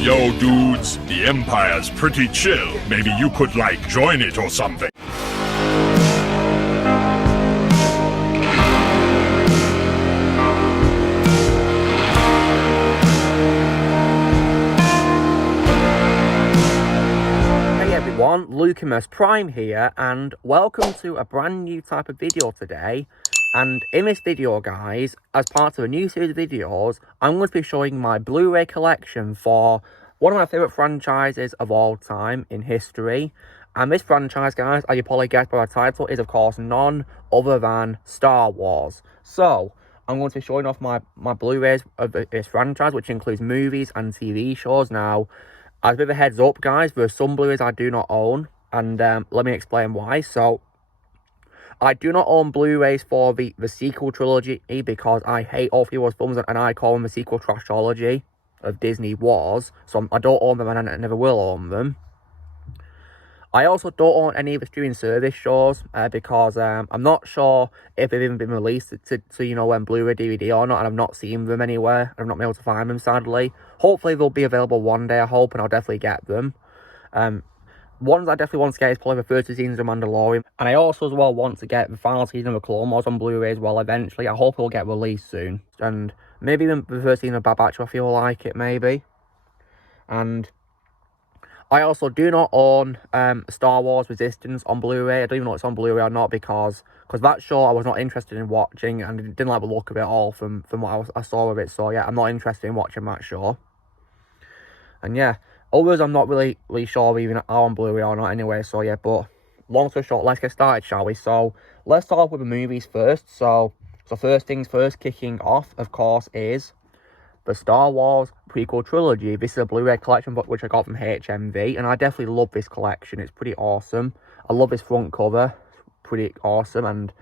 Yo, dudes, the Empire's pretty chill. Maybe you could, like, join it or something. Hey everyone, Lucimus Prime here, and welcome to a brand new type of video today. And in this video, guys, as part of a new series of videos, I'm going to be showing my Blu-ray collection for one of my favourite franchises of all time in history. And this franchise, guys, as you probably guessed by the title, is of course none other than Star Wars. So, I'm going to be showing off my Blu-rays of this franchise, which includes movies and TV shows. Now, as a bit of a heads up, guys, there are some Blu-rays I do not own, and let me explain why. So, I do not own Blu-rays for the sequel trilogy because I hate all three of those films, and I call them the sequel trashology of Disney Wars. So I don't own them, and I never will own them. I also don't own any of the streaming service shows because I'm not sure if they've even been released to Blu-ray, DVD or not, and I've not seen them anywhere. I've not been able to find them, sadly. Hopefully they'll be available one day, I hope, and I'll definitely get them. Ones I definitely want to get is probably the first two seasons of Mandalorian. And I also as well want to get the final season of the Clone Wars on Blu-ray as well eventually. I hope it'll get released soon. And maybe even the first season of Bad Batch, I feel like it, maybe. And I also do not own Star Wars Resistance on Blu-ray. I don't even know if it's on Blu-ray or not because that show I was not interested in watching, and I didn't like the look of it at all from what I saw of it. So yeah, I'm not interested in watching that show. And yeah, others I'm not really sure even are on Blu-ray or not anyway, so yeah, but long story short, let's get started, shall we? So, let's start off with the movies first. So first things first, kicking off, of course, is the Star Wars Prequel trilogy. This is a Blu-ray collection which I got from HMV, and I definitely love this collection. It's pretty awesome. I love this front cover. It's pretty awesome, and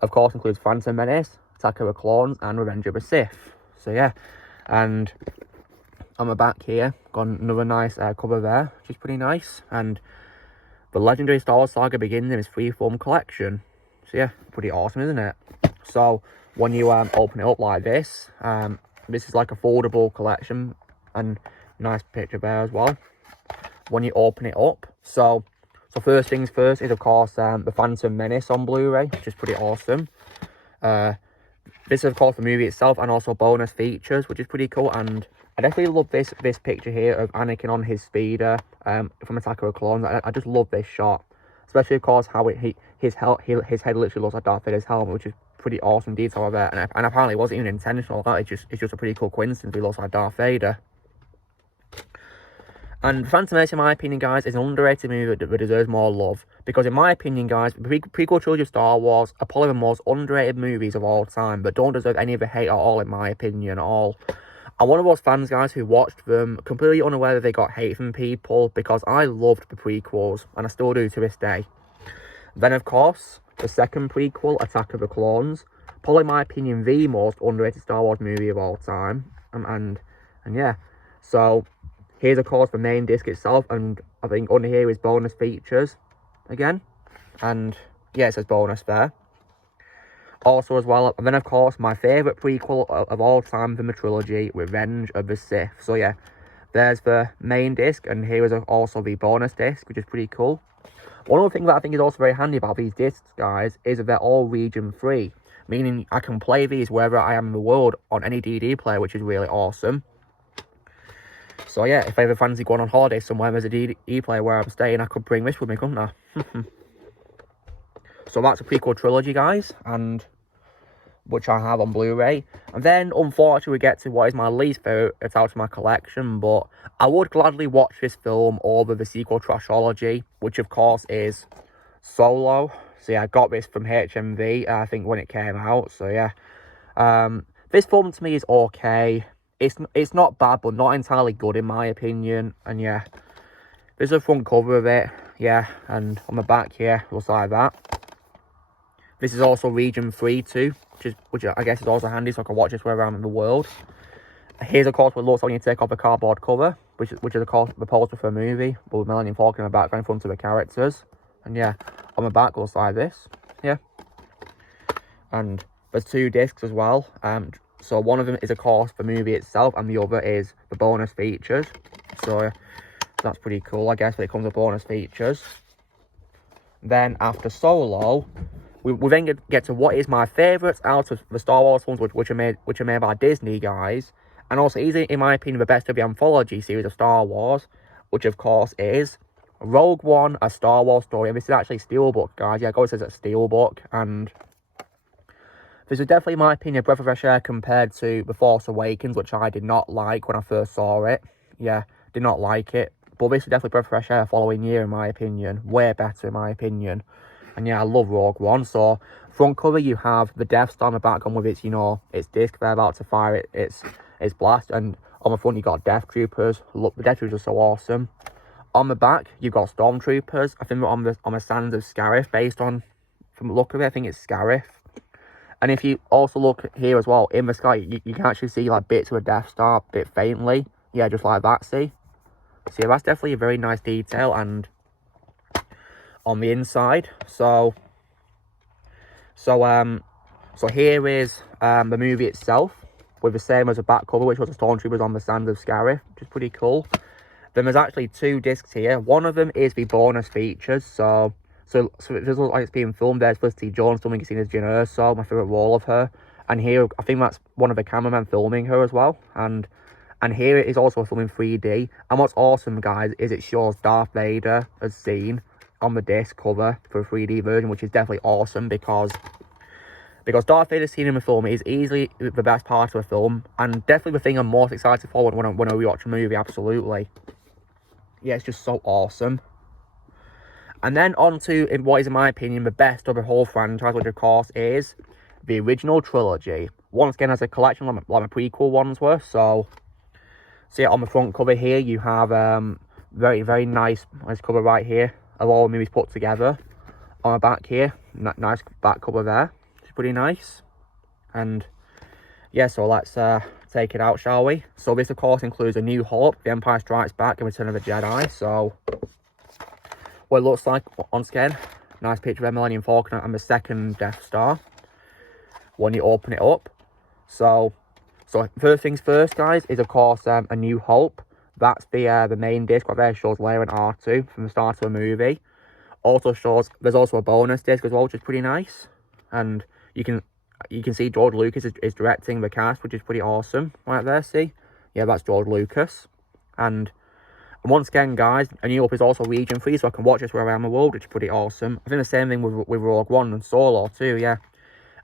of course includes Phantom Menace, Attack of the Clones, and Revenge of the Sith. So yeah, and on the back here, got another nice cover there, which is pretty nice. And the legendary Star Wars saga begins in its freeform collection. So yeah, pretty awesome, isn't it? So when you open it up like this, this is like a foldable collection, and nice picture there as well. When you open it up, so first things first is of course the Phantom Menace on Blu-ray, which is pretty awesome. This is of course the movie itself, and also bonus features, which is pretty cool. And I definitely love this picture here of Anakin on his speeder from Attack of the Clones. I just love this shot, especially of course how his head literally looks like Darth Vader's helmet, which is pretty awesome detail of it. And apparently it wasn't even intentional. It's just a pretty cool coincidence. He looks like Darth Vader. And Phantom Menace, in my opinion, guys, is an underrated movie that deserves more love. Because in my opinion, guys, the prequel trilogy of Star Wars are probably the most underrated movies of all time, but don't deserve any of the hate at all, in my opinion, at all. I'm one of those fans, guys, who watched them completely unaware that they got hate from people, because I loved the prequels, and I still do to this day. Then, of course, the second prequel, Attack of the Clones, probably, in my opinion, the most underrated Star Wars movie of all time. And yeah, so here's, of course, the main disc itself, and I think under here is bonus features again. And yeah, it says bonus there. Also as well, and then of course my favourite prequel of all time from the trilogy, Revenge of the Sith. So yeah, there's the main disc, and here is also the bonus disc, which is pretty cool. One of the things that I think is also very handy about these discs, guys, is that they're all region free, meaning I can play these wherever I am in the world on any DVD player, which is really awesome. So yeah, if I ever fancy going on holiday somewhere, there's a DVD player where I'm staying, I could bring this with me, couldn't I? So that's a prequel trilogy, guys, and which I have on Blu-ray. And then, unfortunately, we get to what is my least favourite out of my collection, but I would gladly watch this film over the sequel trashology, which of course is Solo. So yeah, I got this from HMV, I think, when it came out. So yeah, this film to me is okay. It's not bad, but not entirely good in my opinion. And yeah, there's a front cover of it, yeah, and on the back here, it looks like that. This is also region free too, which I guess is also handy, so I can watch this wherever I'm in the world. Here's of course what it looks like when you take off the cardboard cover, which is of course the poster for a movie, but with Millennium Falcon in the background in front of the characters. And yeah, on the back looks like this, yeah. And there's two discs as well. So one of them is of course the movie itself, and the other is the bonus features. so that's pretty cool, I guess, but it comes with bonus features. Then after Solo, we then get to what is my favourites out of the Star Wars films, which are made by Disney, guys. And also, easily, in my opinion, the best of the anthology series of Star Wars, which of course is Rogue One, A Star Wars Story. And this is actually Steelbook, guys. Yeah, it says it's Steelbook. And this is definitely, in my opinion, a breath of fresh air compared to The Force Awakens, which I did not like when I first saw it. Yeah, did not like it. But this is definitely a breath of fresh air following year, in my opinion. Way better, in my opinion. And yeah, I love Rogue One. So, front cover, you have the Death Star on the back on with its, its disc. They're about to fire its blast. And on the front, you got Death Troopers. Look, the Death Troopers are so awesome. On the back, you've got Stormtroopers. I think they're on the sands of Scarif, based on, from the look of it, I think it's Scarif. And if you also look here as well, in the sky, you can actually see like bits of a Death Star, a bit faintly. Yeah, just like that, see? So yeah, that's definitely a very nice detail. And on the inside, so here is the movie itself, with the same as the back cover, which was the Stormtroopers on the sands of Scarif, which is pretty cool. Then there's actually 2 discs here. One of them is the bonus features, so it does look like it's being filmed. There's Felicity Jones filming a scene as Jyn Erso, my favourite role of her. And here, I think that's one of the cameramen filming her as well. And here it is also filming 3D. And what's awesome, guys, is it shows Darth Vader as seen on the disc cover for a 3D version, which is definitely awesome because Darth Vader's scene in the film is easily the best part of the film, and definitely the thing I'm most excited for when I rewatch a movie, absolutely. Yeah, it's just so awesome. And then on to what is, in my opinion, the best of the whole franchise, which of course is the original trilogy. Once again, as a collection, like my prequel ones were. So yeah, on the front cover here, you have very, very nice cover right here of all the movies put together. On the back here, nice back cover there. It's pretty nice. And yeah, so let's take it out, shall we? So this, of course, includes A New Hope, The Empire Strikes Back, and Return of the Jedi. So what it looks like, once again, nice picture of Millennium Falcon and the second Death Star when you open it up. So first things first, guys, is of course A New Hope. That's the main disc right there. Shows Leia and R2 from the start of the movie. Also shows, there's also a bonus disc as well, which is pretty nice. And you can see George Lucas is directing the cast, which is pretty awesome right there, see? Yeah, that's George Lucas. And once again, guys, A New Hope is also region free, so I can watch this wherever I am in the world, which is pretty awesome. I think the same thing with Rogue One and Solo too, yeah.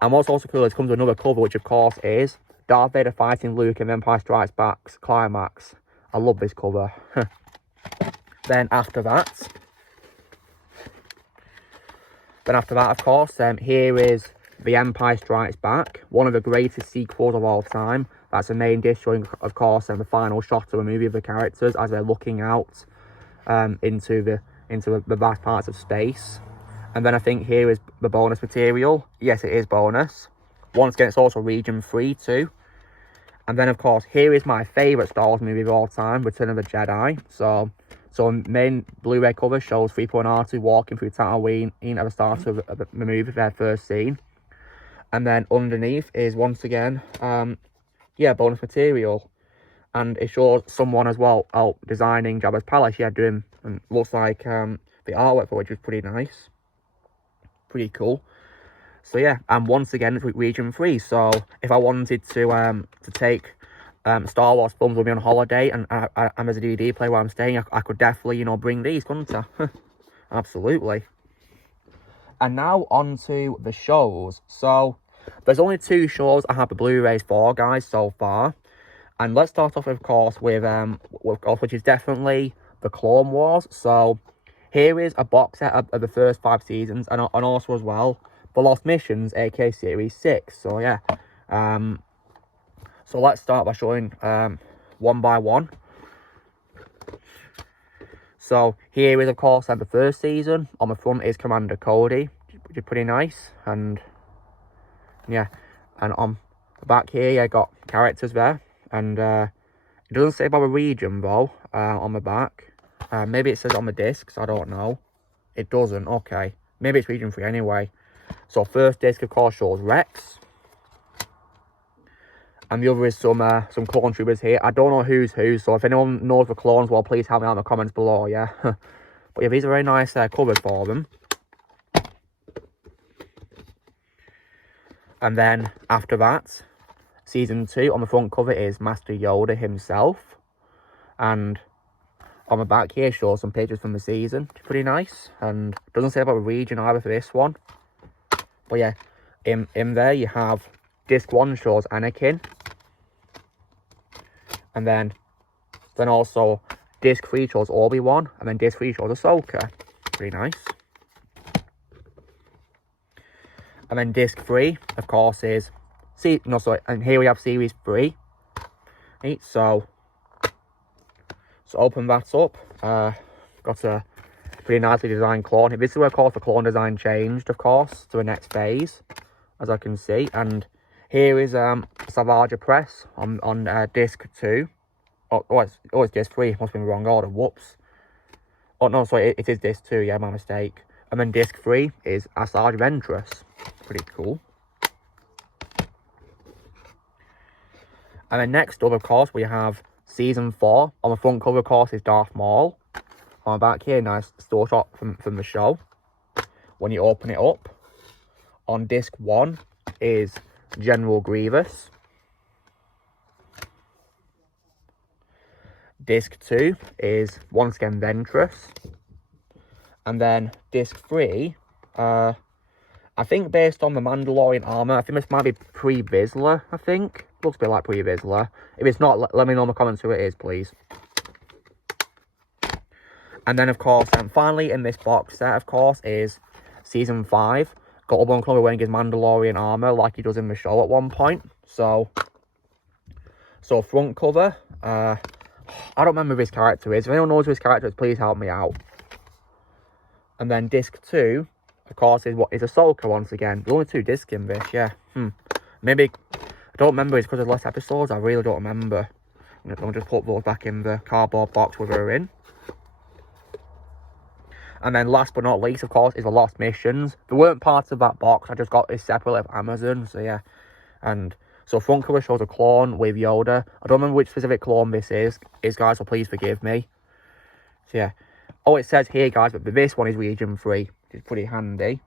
And what's also cool is it comes with another cover, which of course is Darth Vader fighting Luke in Empire Strikes Back's climax. I love this cover. Then after that, of course, here is The Empire Strikes Back, one of the greatest sequels of all time. That's the main disc showing, of course, the final shot of the movie of the characters as they're looking out into the vast parts of space. And then I think here is the bonus material. Yes, it is bonus. Once again, it's also region free too. And then, of course, here is my favourite Star Wars movie of all time, Return of the Jedi. So main Blu-ray cover shows 3.R2 walking through Tatooine at the start of the movie, their first scene. And then underneath is, once again, bonus material. And it shows someone as well out designing Jabba's palace. Yeah, doing, and looks like the artwork for which is pretty nice. Pretty cool. So yeah, and once again, it's region free. So if I wanted to take Star Wars films with me on holiday, and I'm as a DVD player where I'm staying, I could definitely, bring these, couldn't I? Absolutely. And now on to the shows. So there's only 2 shows I have the Blu-rays for, guys, so far. And let's start off, of course, with which is definitely the Clone Wars. So here is a box set of the first 5 seasons, and also as well The Lost Missions, aka Series 6. So yeah, so let's start by showing one by one. So here is, of course, the first season. On the front is Commander Cody, which is pretty nice. And yeah, and on the back here, you got characters there. And it doesn't say about the region, though, on the back. Maybe it says on the discs, I don't know. It doesn't, okay. Maybe it's region free anyway. So first disc, of course, shows Rex. And the other is some clone troopers here. I don't know who's who, so if anyone knows the clones, well, please help me out in the comments below, yeah. But yeah, these are very nice covers for them. And then after that, season 2 on the front cover is Master Yoda himself. And on the back here shows some pictures from the season. It's pretty nice. And doesn't say about the region either for this one. But yeah, in there you have disc 1 shows Anakin. And then also disc 3 shows Obi-Wan. And then disc 3 shows Ahsoka. Pretty nice. And then disc 3, of course, is... and here we have series 3. Right, so open that up. Got a pretty nicely designed clone. This is where, of course, the clone design changed, of course, to the next phase, as I can see. And here is Savage Press on disc 2. It's disc 3. Must have been the wrong order. Whoops. Oh, no, sorry. It is disc 2. Yeah, my mistake. And then disc 3 is Asajj Ventress. Pretty cool. And then next up, of course, we have season 4. On the front cover, of course, is Darth Maul. On the back here, nice store shot from the show. When you open it up, on disc 1 is General Grievous. Disc 2 is once again Ventress. And then disc 3, I think based on the Mandalorian armor, I think this might be Pre-Vizsla, I think. Looks a bit like Pre-Vizsla. If it's not, let me know in the comments who it is, please. And then, of course, finally in this box set, of course, is season 5. Got Obi-Wan Kenobi wearing his Mandalorian armor like he does in the show at one point. So front cover, I don't remember who his character is. If anyone knows who his character is, please help me out. And then disc 2, of course, is Ahsoka once again. There's only 2 discs in this, yeah. Maybe, I don't remember, it's because there's less episodes. I really don't remember. I'll just put those back in the cardboard box with her in. And then last but not least, of course, is the Lost Missions. They weren't part of that box. I just got this separately of Amazon, so yeah. And so front cover shows a clone with Yoda. I don't remember which specific clone this is guys, so please forgive me. So yeah. Oh, it says here, guys, but this one is region 3, which is pretty handy.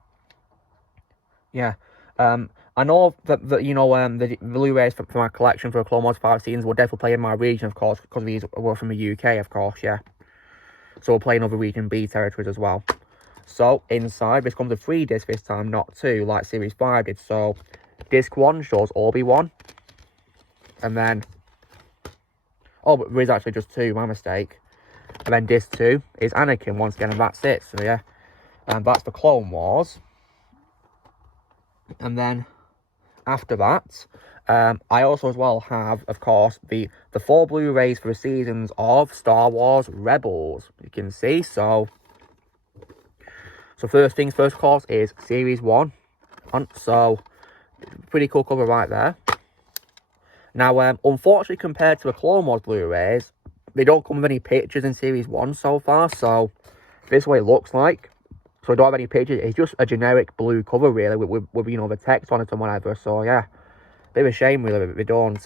Yeah. I know that you know, the Blu-rays for my collection for Clone Wars 5 seasons will definitely play in my region, of course, because these were from the UK, of course, yeah. So we'll play in other region B territories as well. So inside, this comes with 3 discs this time, not 2, like series 5 did. So disc 1 shows Obi-Wan. And then, oh, but there is actually just 2, my mistake. And then disc 2 is Anakin once again, and that's it. So yeah, and that's the Clone Wars. And then after that, I also as well have, of course, the 4 Blu-rays for the seasons of Star Wars Rebels. You can see, so first things first, of course, is series 1. So pretty cool cover right there. Now, unfortunately, compared to the Clone Wars Blu-rays, they don't come with any pictures in series 1 so far. So this is what it looks like. So I don't have any pictures. It's just a generic blue cover, really, with you know, the text on it and whatever. So yeah, bit of a shame, really, that they don't,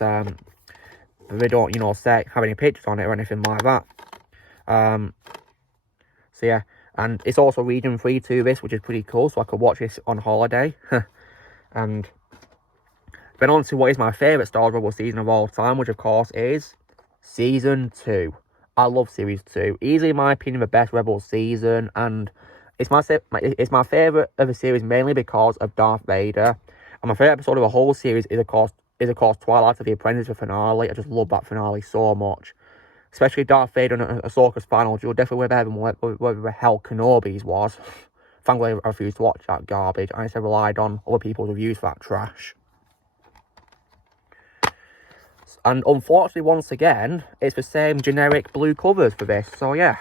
you know, have any pictures on it or anything like that. So yeah, and it's also region 3 to this, which is pretty cool. So I could watch this on holiday. And then on to what is my favourite Star Wars Rebels season of all time, which of course is season 2. I love series 2. Easily, in my opinion, the best Rebels season, and it's my favourite of the series mainly because of Darth Vader. And my favourite episode of the whole series is of course Twilight of the Apprentice, the finale. I just love that finale so much. Especially Darth Vader and Ahsoka's final duel. Definitely way better than whatever the hell Kenobi's was. Thankfully, I refused to watch that garbage. I instead relied on other people's reviews for that trash. And unfortunately, once again, it's the same generic blue covers for this. So yeah,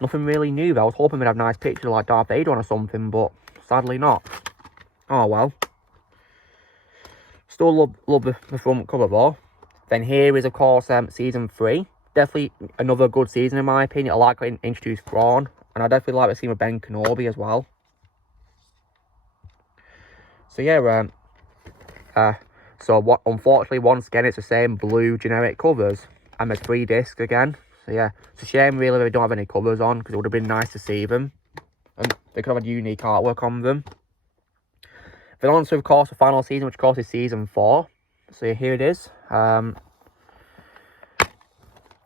nothing really new. I was hoping we'd have nice pictures like Darth Vader on or something, but sadly not. Oh well. Still love the front cover though. Then here is, of course, season 3. Definitely another good season in my opinion. I like how it introduced Thrawn, and I definitely like the scene with Ben Kenobi as well. So yeah, So unfortunately, once again, it's the same blue generic covers. And there's 3 discs again. So yeah, it's a shame really they don't have any covers on, because it would have been nice to see them. And they could have had unique artwork on them. Then on to, of course, the final season, which of course is season 4. So here it is. And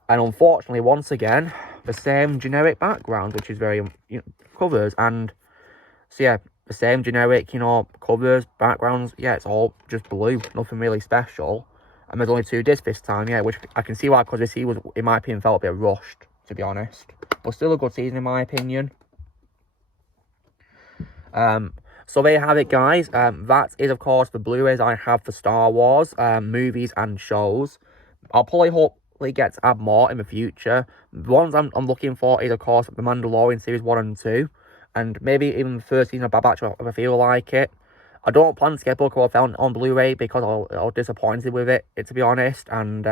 unfortunately, once again, the same generic background, which is very, covers. And so yeah, the same generic, covers, backgrounds. Yeah, it's all just blue. Nothing really special. And there's only 2 discs this time, yeah, which I can see why, because this season was, in my opinion, felt a bit rushed, to be honest. But still a good season, in my opinion. So there you have it, guys. That is, of course, the Blu-rays I have for Star Wars, movies and shows. I'll probably hopefully get to add more in the future. The ones I'm looking for is, of course, The Mandalorian Series 1 and 2. And maybe even the first season of Bad Batch if I feel like it. I don't plan to get Book of Boba Fett on Blu-ray because I was disappointed with it, to be honest. And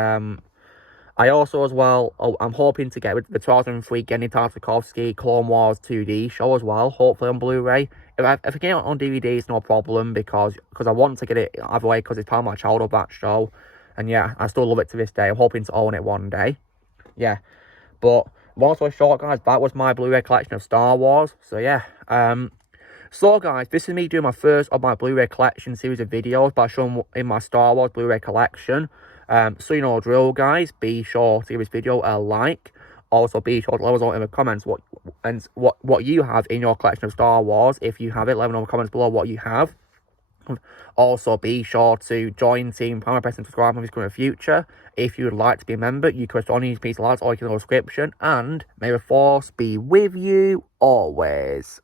I also, as well, I'm hoping to get the 2003 Genndy Tartakovsky Clone Wars 2D show as well, hopefully on Blu-ray. If I get it on DVD, it's no problem, because I want to get it either way, because it's part of my childhood, that show. And yeah, I still love it to this day. I'm hoping to own it one day. Yeah. But long story short, guys, that was my Blu-ray collection of Star Wars. So yeah, so guys, this is me doing my first of my Blu-ray collection series of videos by showing in my Star Wars Blu-ray collection. So you know the drill, guys. Be sure to give this video a like. Also, be sure to let us know in the comments what you have in your collection of Star Wars. If you have it, let me know in the comments below what you have. Also, be sure to join Team Prime by pressing subscribe in the future. If you would like to be a member, you can join these pieces of lads or you can go description. And may the Force be with you always.